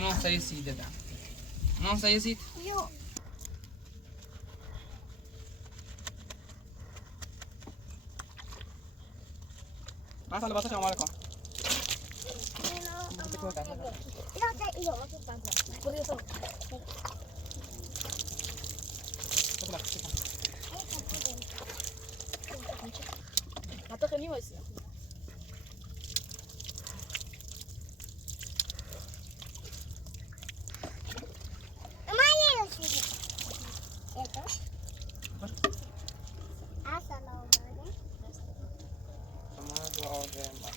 não sei assim, Dada. Não sei assim. Masa lepas tu jangan marah kau. Mata kau ni masih. Sama dua order mak.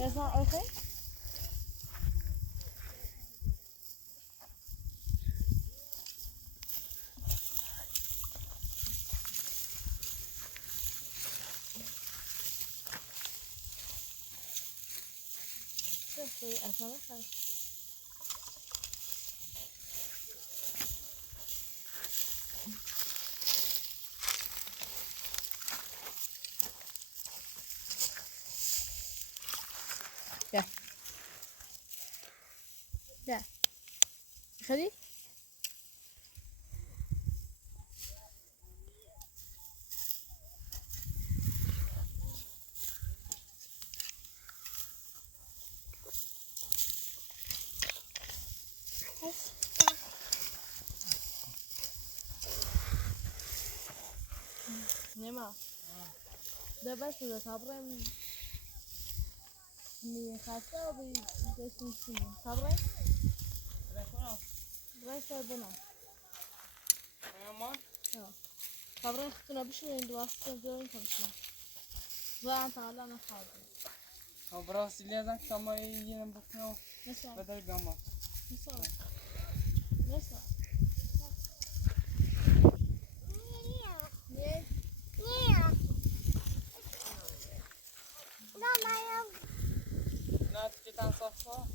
مثلا اوکی اصلا خیلی Gel. Gel. خیلی نما ده بس ده صبرم نی خسته آبی دستیم چیم صبرم برای سردنا امان صبرم خطونا بشین دو وقت جوین کنیم زن تعالی نخواد براسیلی داشت شما یه بکنم مثلا بدر گام مثلا نه نه چه تان صفا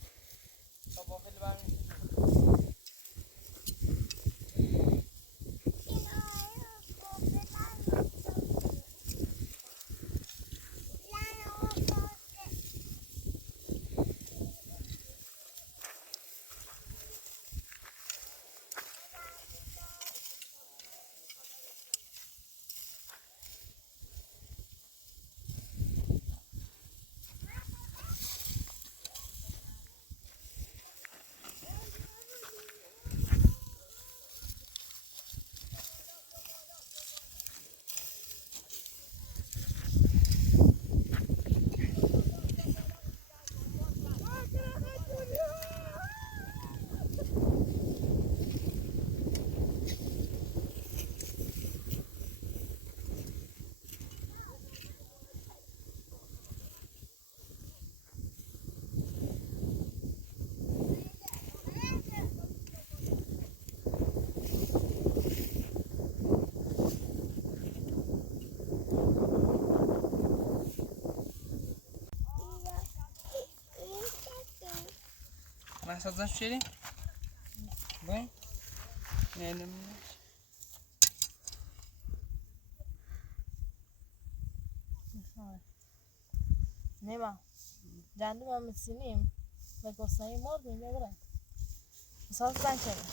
صفا خیلی برمی محسن شدی؟ باید؟ نه نمی‌دونم. نما جندو ما مسینیم و گستایی مردیم ببرن مثلا زن کنیم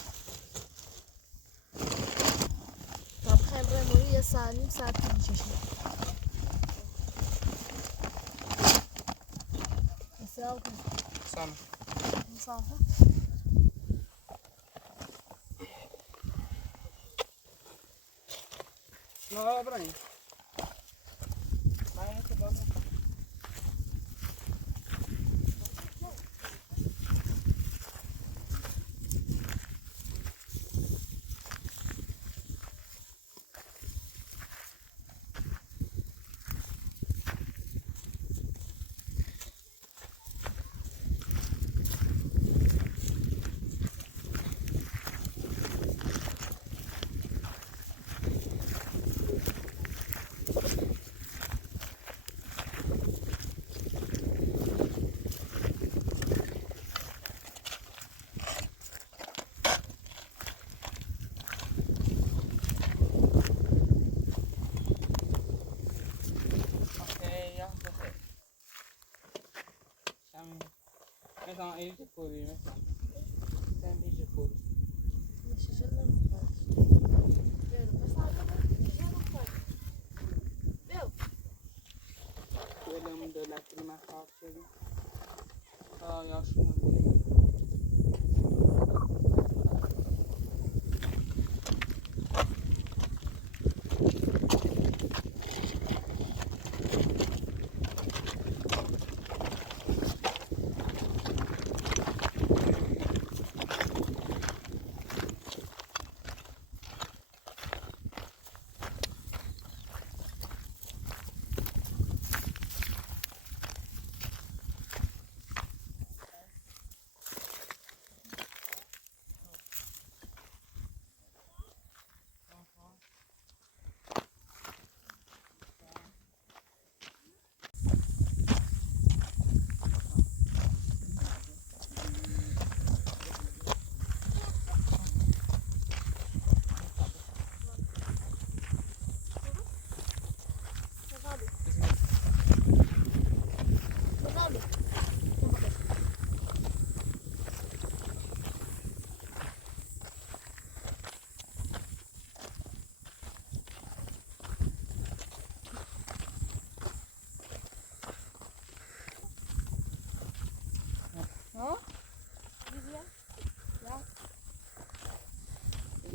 تا بخوایم برای یه ساعت نیم ساعت طول می‌کشه بسیار کنیم سلام مسافر نه برای من که باز مثلا ایش پوری مثلا sen ایش پوری ولم دولت رو مخاف شدی یا شنو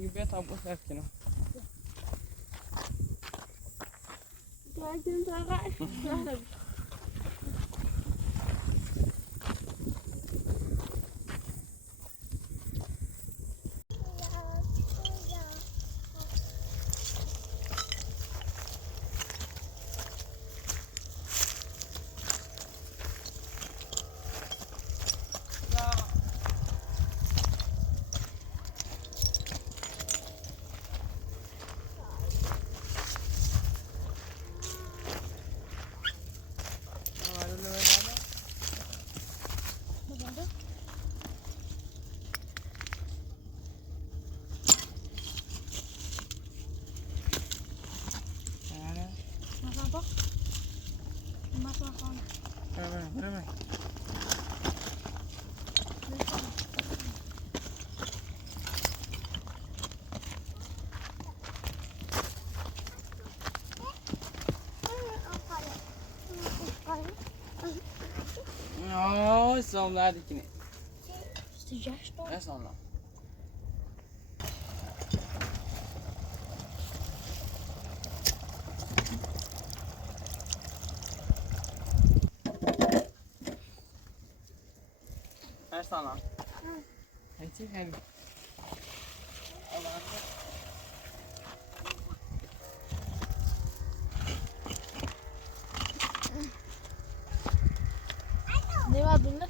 gibi tam uzakkina. Geldim sana. Apa? Mas makan. Berapa? Oh, somlar dikini. Sıcak da. Ne somlar? Her sana. Haydi hem. Ne var bunda?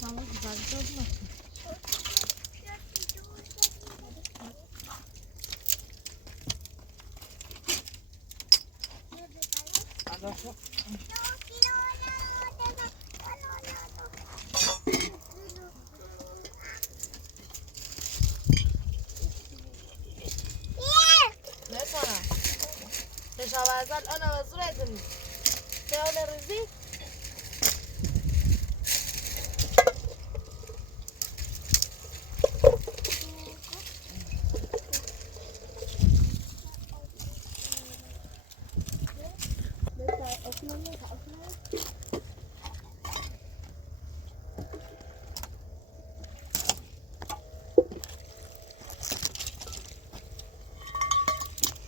Tamam, güzel bir tadı var. Adapı. Ne sana? Teşavazal ana ve zuredin. Teole rizi.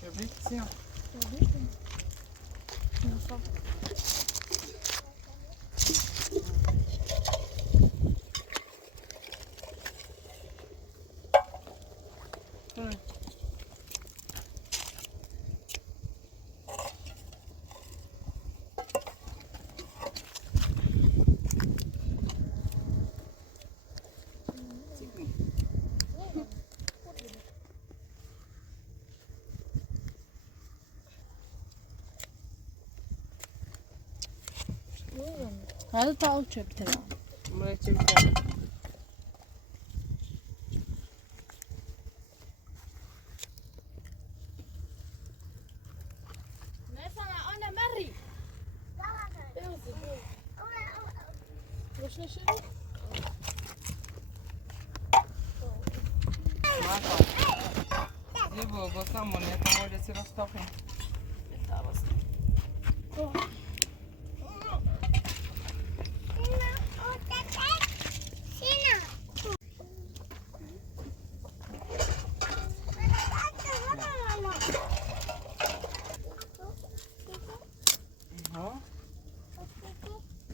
Köpek siyah. Hadi tavuk çöpte ya. Buraya çekeceğim. Ne sana anne Mary? Boşuna şey. Ne bu? گفتم نیتم وارد سی راست تاخیم ها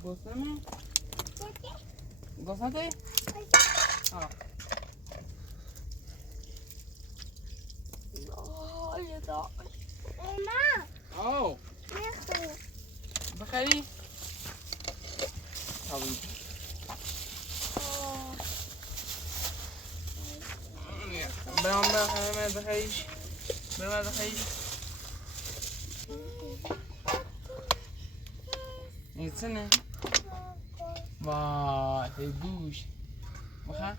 گفتم گفتم توی ها او بخری طبیعی برام بخریش برام بخریش این سنه وای هی گوش بخیر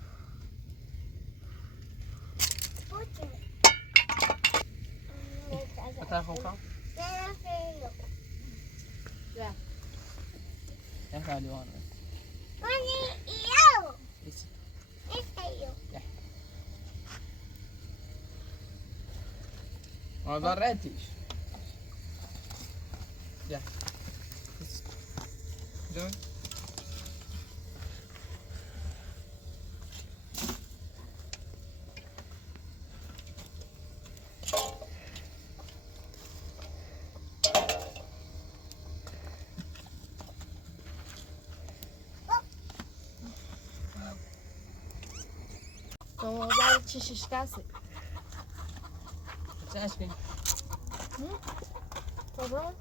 بطرف بخور يا خالي وانا ما ضريتش يا دون شما بعد چی شکسته؟ چه اشکی؟ کدوم؟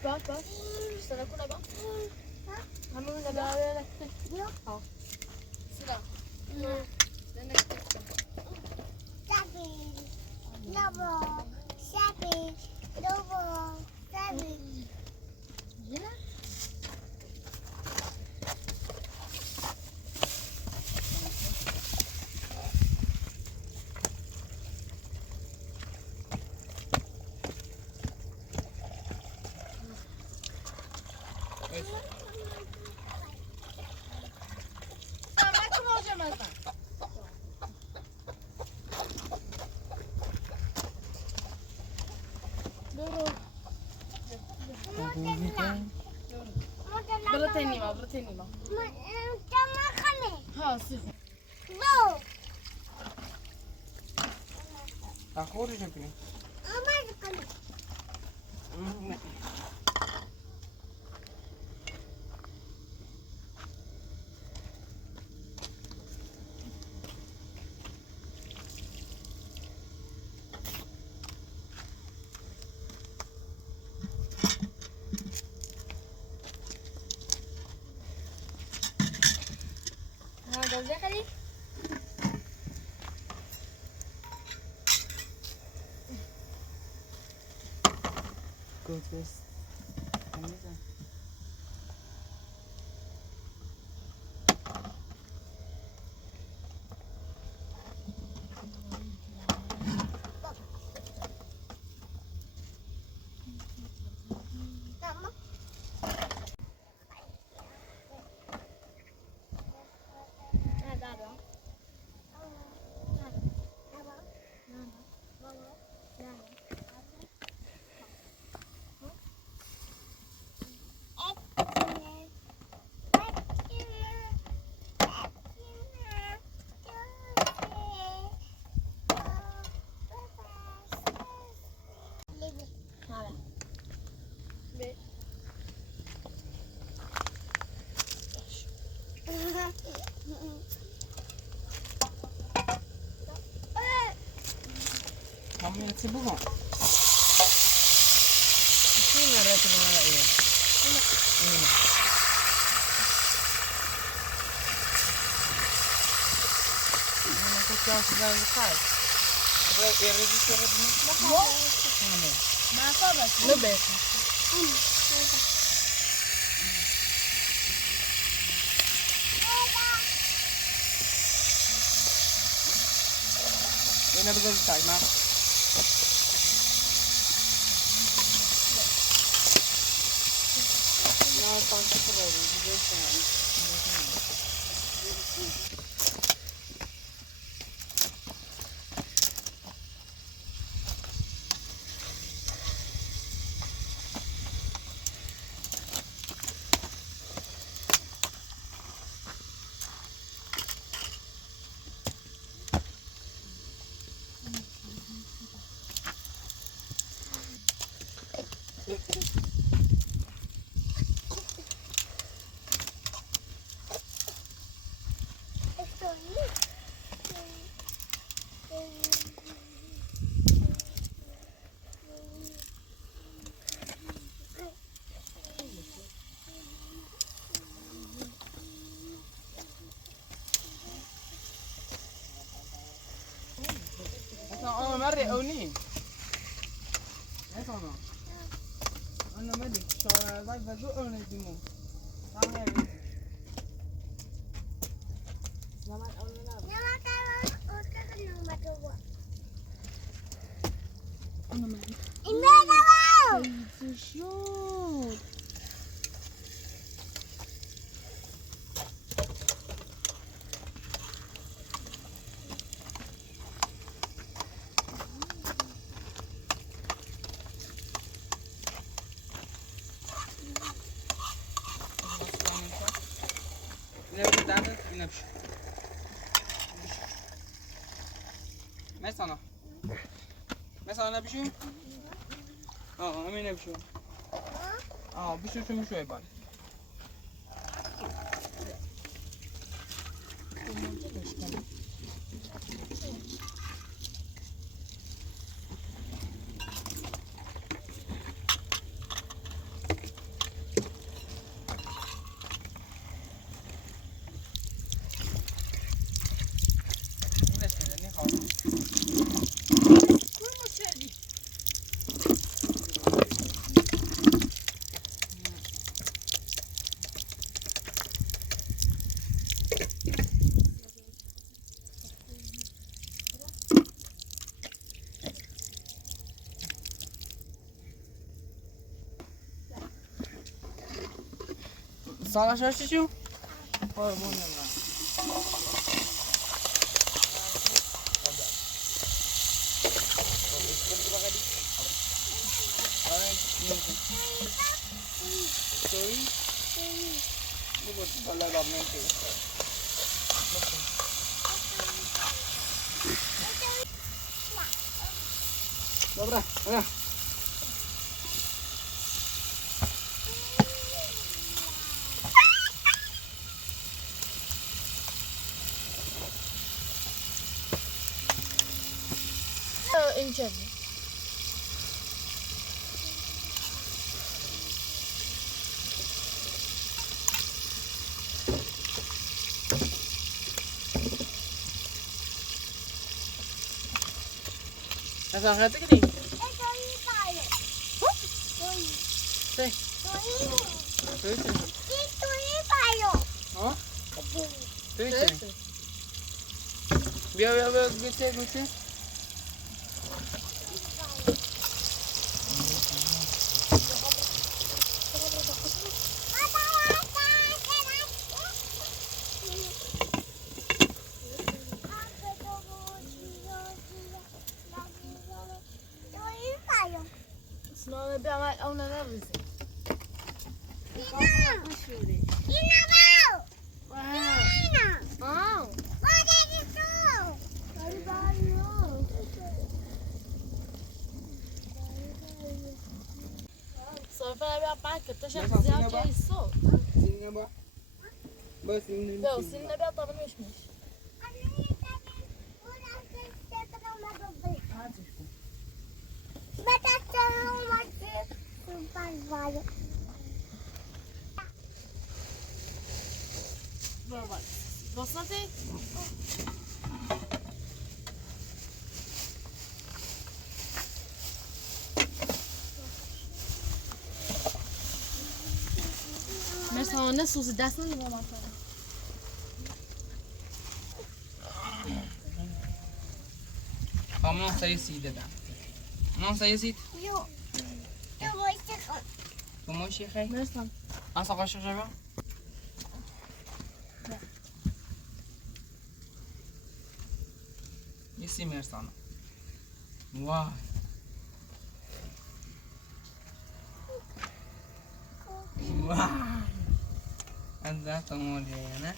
الان بس سرکونه با همون نباید ها سرا برتني ما ها سيخ أخوري شكلي ازاي خلي كنت بس Kamu yang sibuk kok? Ini ada cuma ada ya. Ini. Nasıl çalışacağını kay. Böyle erici şeridini. Bu? Hani. Masa da. Ne be? Yine bize bir çay, ha? Ya sanki sıra güzel çay. أنا مرة أوني. إيش أنا مرة شو زي بزوق أوني دمو. تعال هاي. Zaman onu ne yapayım? Şut. Ne bu dağda ne bir şey. Mesela. Mesela ne bir şey? Ama ne bir şey? Bir şey şunu şöyle bak. Ne kaldı? Sağ aşağı şişiyor. Hayır bu ne lan? Dobra, dobra. İnce. Nasa kata ka din? Say. Tuloy. Oh? Tuloy. Biar gute. Sonra bir ama ona ne yapıyorsun? Só para ver a parte, eu tô já dizendo que é isso. Sini nga ba? Ba, sini nga. Não, se não é tava nos meus. Vai. Você tem? نه سوزی دست نگیر مامان من سایه سی دادم من سایه سید تو موشی خیلی مرسم اصلا قاشق شبه یه سی مرسانه وای وای از دست مولیه نه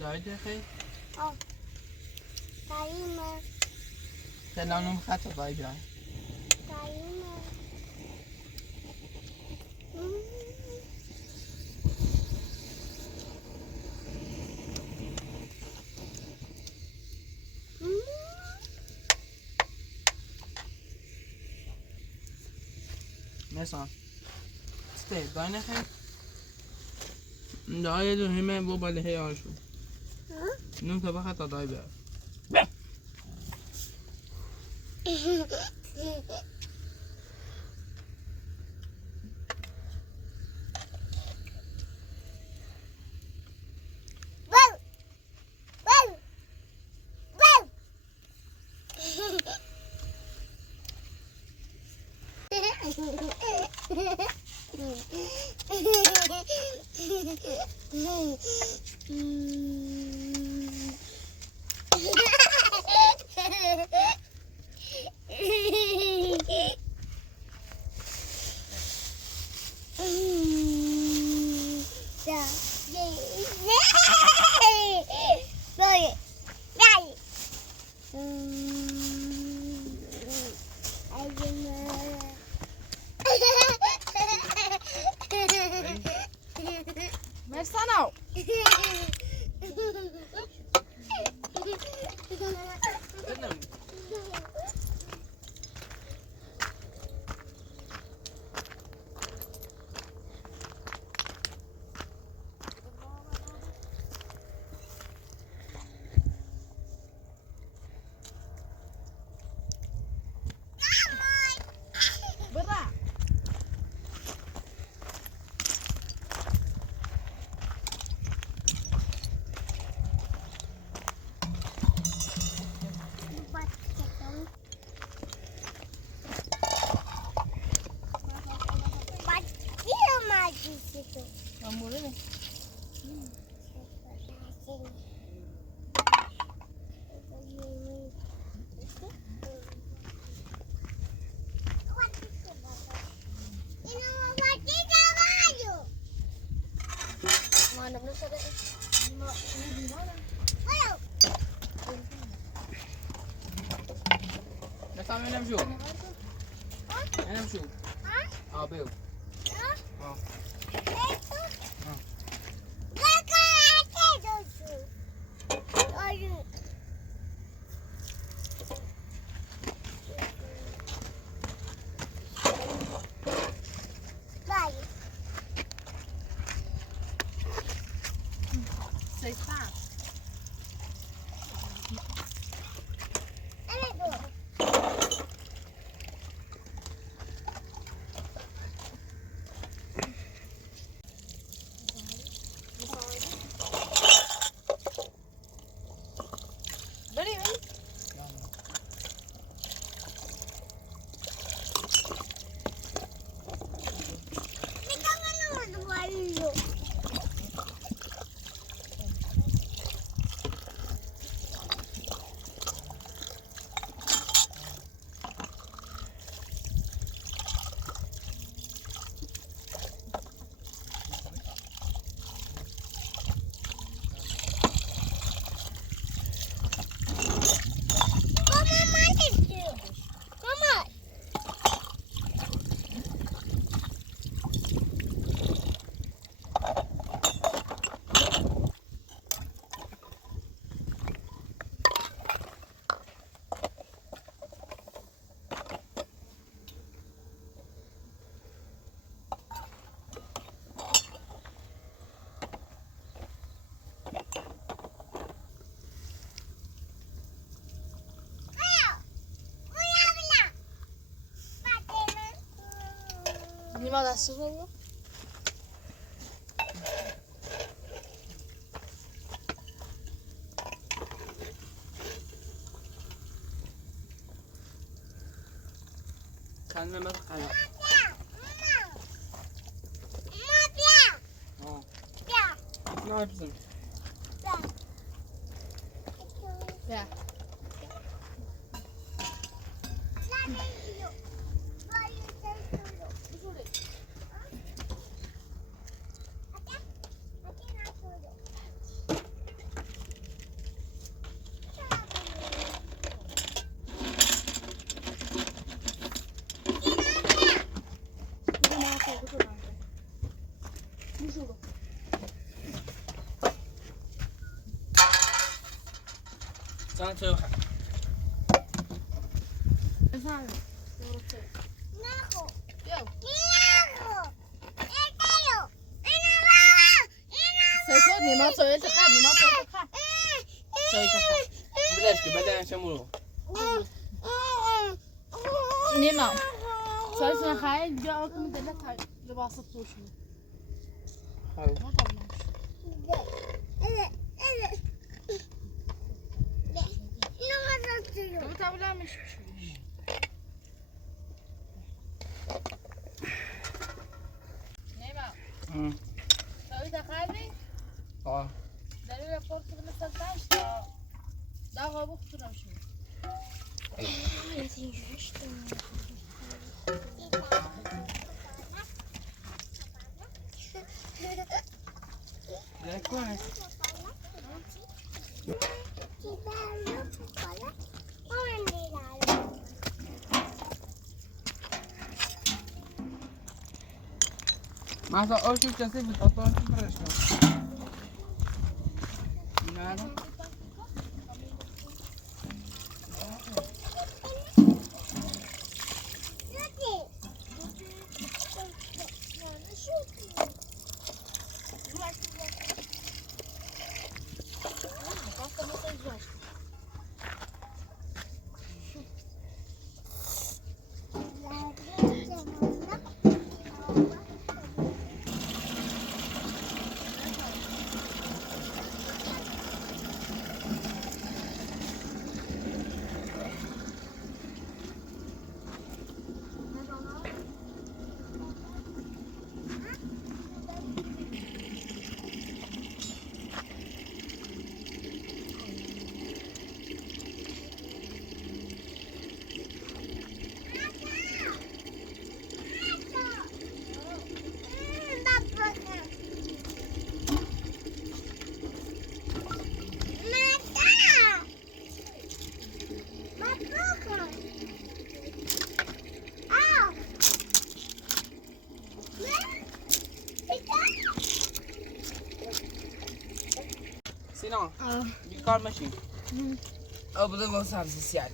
دایده خیلی سلام خطا بای جای مثلا سته داینه خیلی دای دو همه بو باله هی آرشو نون تا بخط دای بیار مرسانو برا Amore ne? Mana belum ada? Ini mana? مثلا اینم شو اینم شو آبیو Nima dashtir oldu? Kendime bak hala. Ne yapıyorsun? Ya. Sana söyle. Efendim. Yok. Seko nima soya çıkar, nima soya çıkar. Soya çıkar. Bileşki beden şamuru. Nima. Soya sana hayır, ya akımı dene libası tutuşuyor. Hayır. Ne kalmış? Tabii tabilermiş. Nima. Hı. Soya da kalbi. Aa. Dari rapor kebun saltan işte. Daha kabuk tutuşuyor. Ne koyuyorsun? Masa ocho chassis with auto compression. Nada. Sinan, yıkar maşin. Bu da gol servisi yani.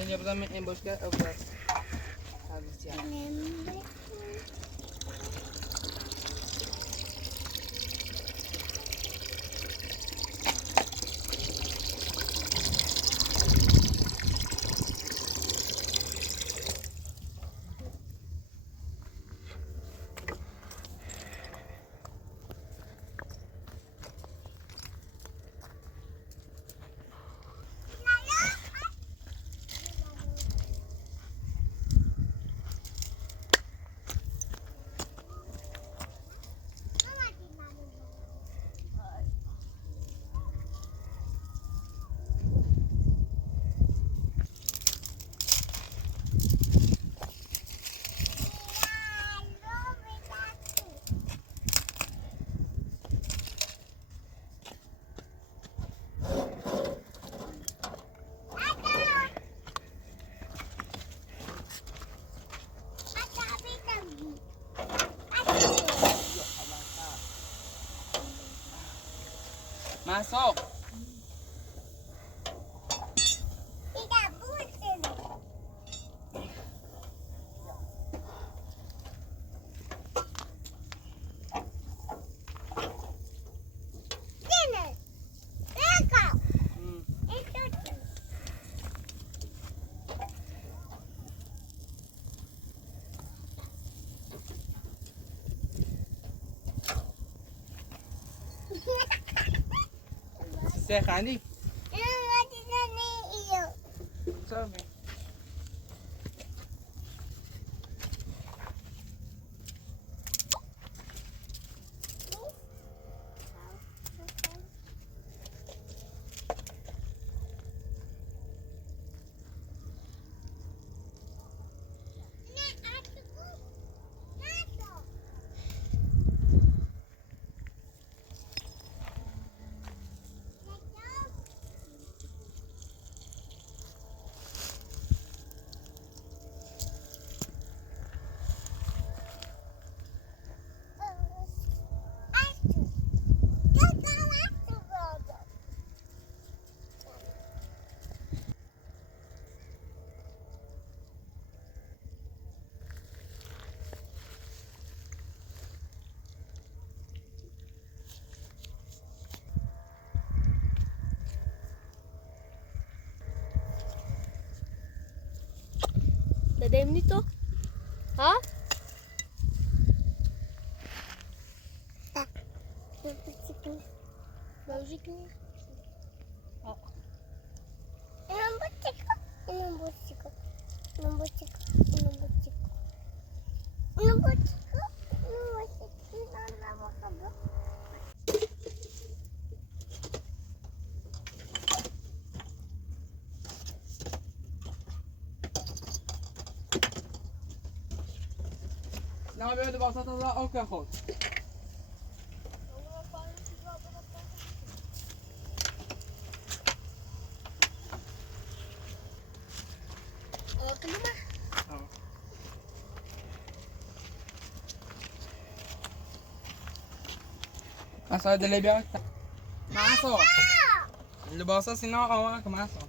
Önce buradan en başka servis yani. Masuk. سه خندی سامي Dedem ni tu? Ha? Bauzik ni? Oh. لا بيد بساطة الله أوكي خود أصعد اللي بيعك معصو اللي باصص هنا أواك معصو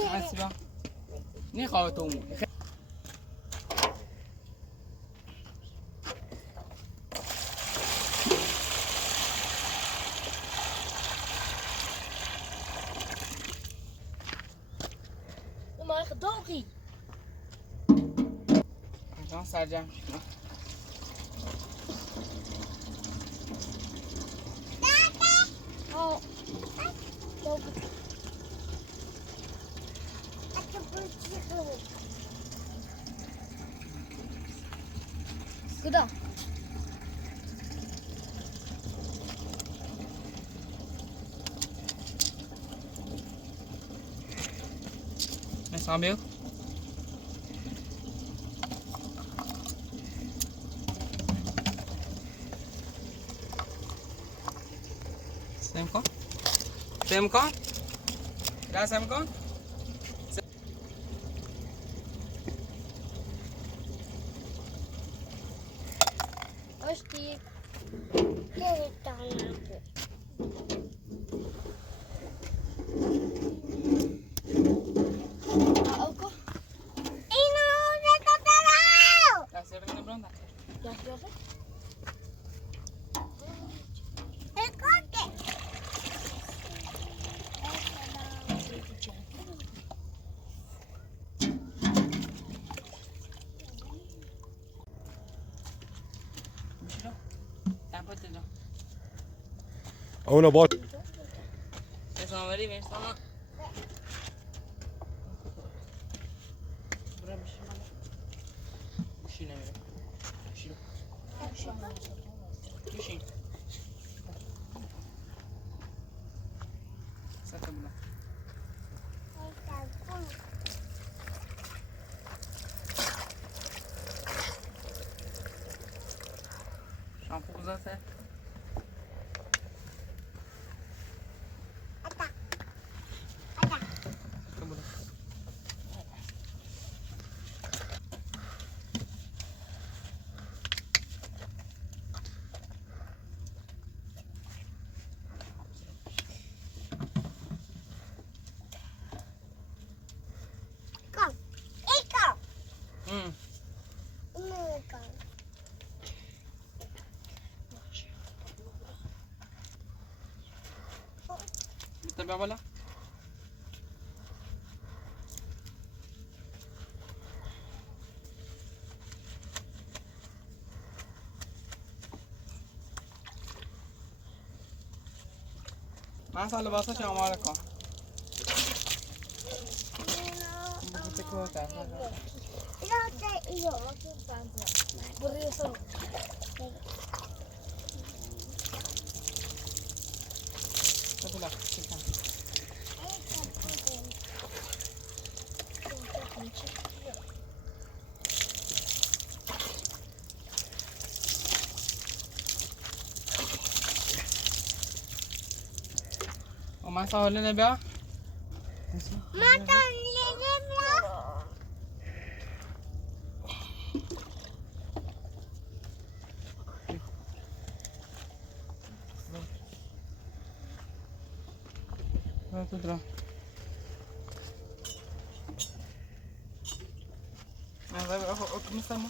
أسبا ني خاطوم ما ياخذ دوغي عشان سرجم اه دوغي كده sambil Semkon? Semkon? Dah Semkon? اشتي اوكو Dah siapin yang belum tak? يا يا Bisa dah. Apa tu dah? أنا بات Sama beri, sama. Berapa sih mana? Sini ya. Sini. Sini. Satu bulan. Shampoo kuzat hai. Satu bulan. بیا بالا. من سال لباسش آماده کن. برو سر ببلا چکن. من سوال نبیا. تو درا. من زای اوکی میسم.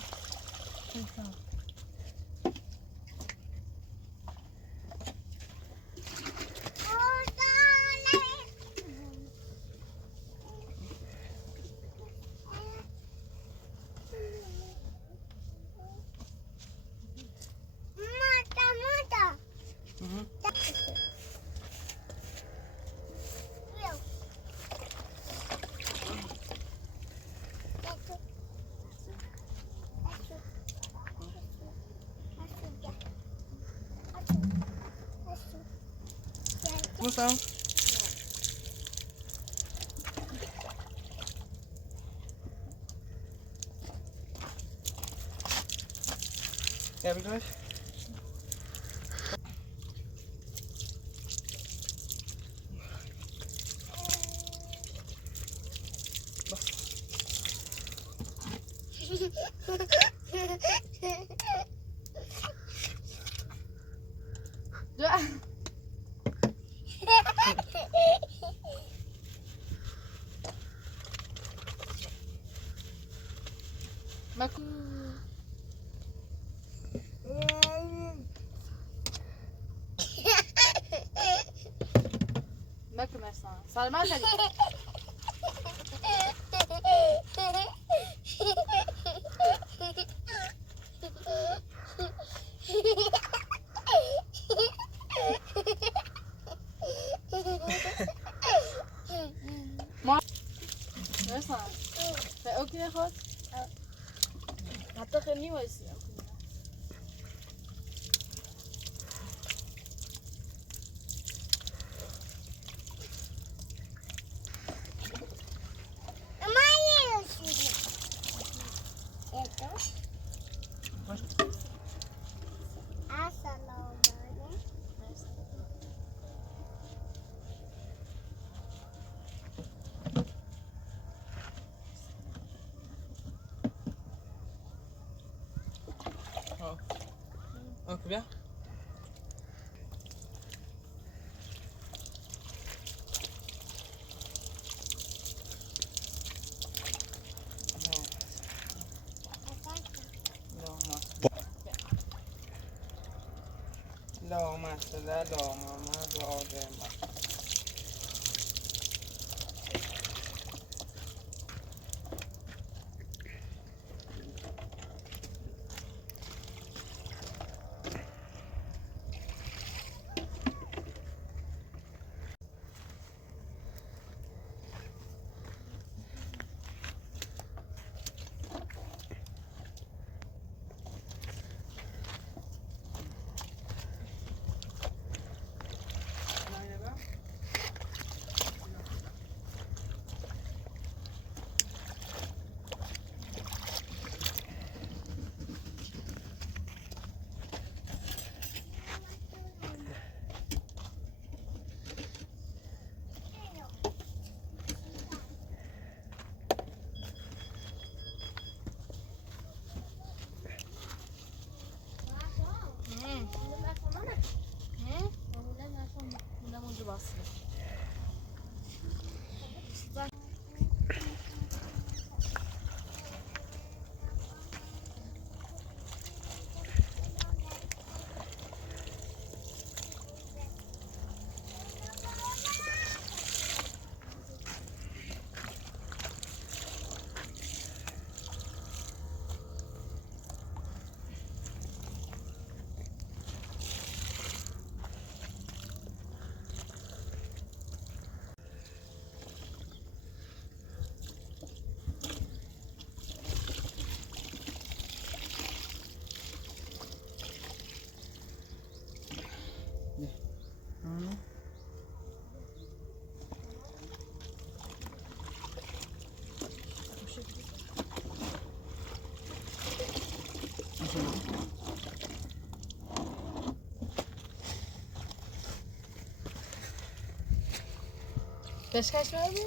Musam. Ya bikaş. بکن مثلا سلمان شدی ما مثلا به اوکی خود حتی خیلی وایسی اوکی بیا. لا مثلا لا محمد و آدم. بشکش بردی؟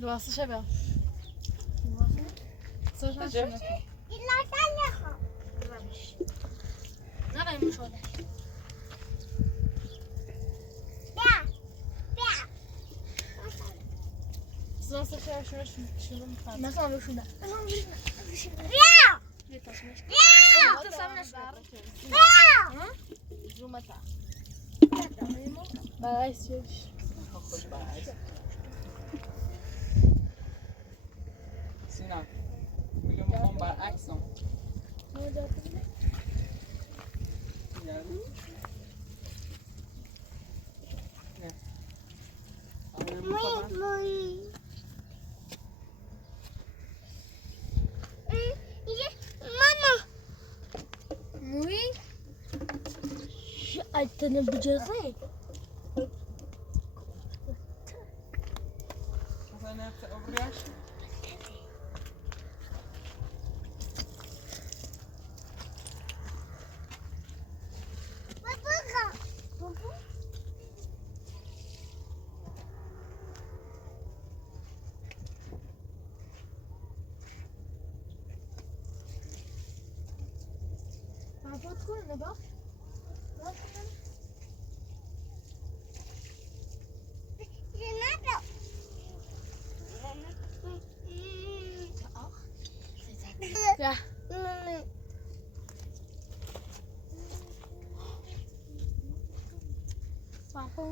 Duası şey ben. Sırtına şunu koy. نه بریم شده Sırtına şöyle şunu mutlaka. مثلا بشونه زومتا. برای چیش؟ خوش برعکس سینا میگم میخوام برعکسم موی التنا بجازي مثلا نفس أبرياش بابا تكون نبا Ja. Papa,